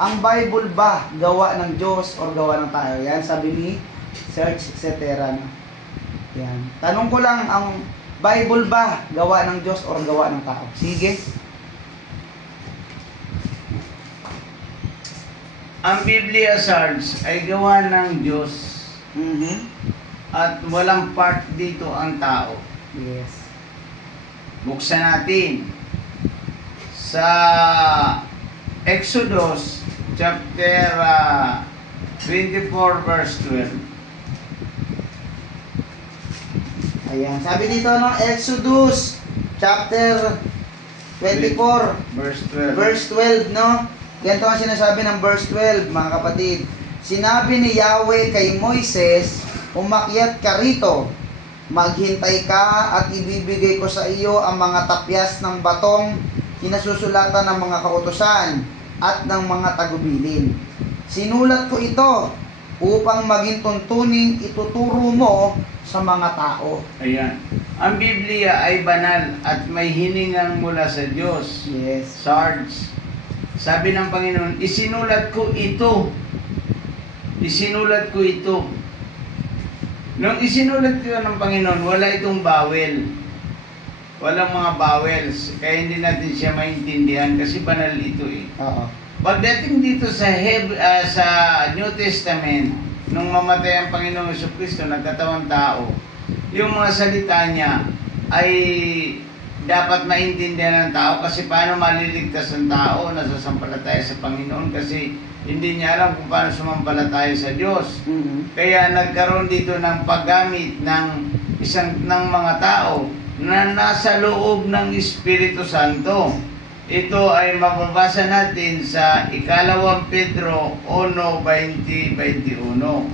ang Bible ba gawa ng Diyos o gawa ng tao? Yan, sabi ni Search, etc. No? Yan. Tanong ko lang, ang Bible ba gawa ng Diyos o gawa ng tao? Sige. Ang Biblia, Sarge, ay gawa ng Diyos at walang part dito ang tao. Yes. Buksan natin sa Exodus chapter 24 verse 12. Ayan. Sabi dito, no, Exodus chapter 24 Verse 12. verse 12, no? Ganito ang sinasabi ng verse 12, mga kapatid. Sinabi ni Yahweh kay Moises, umakyat ka rito, maghintay ka at ibibigay ko sa iyo ang mga tapyas ng batong kinasusulatan ng mga kautusan at ng mga tagubilin. Sinulat ko ito upang maging tuntuning ituturo mo sa mga tao. Ayan. Ang Biblia ay banal at may hiningang mula sa Diyos. Yes. Sarge, sabi ng Panginoon, isinulat ko ito. Isinulat ko ito. Nung isinulat ko ng Panginoon, wala itong bawel. Walang mga vowels. Kaya hindi natin siya maintindihan kasi banal ito eh. Oo. Pagdating dito sa sa New Testament, nung mamatay ang Panginoong Jesucristo, nagkatawang tao, yung mga salita niya ay dapat maintindihan ng tao kasi paano maliligtas ang tao na sasampalataya sa Panginoon kasi hindi niya alam kung paano sumampalataya sa Diyos. Kaya nagkaroon dito ng paggamit ng mga tao na nasa loob ng Espiritu Santo. Ito ay mababasa natin sa 2 Pedro 1:20-21.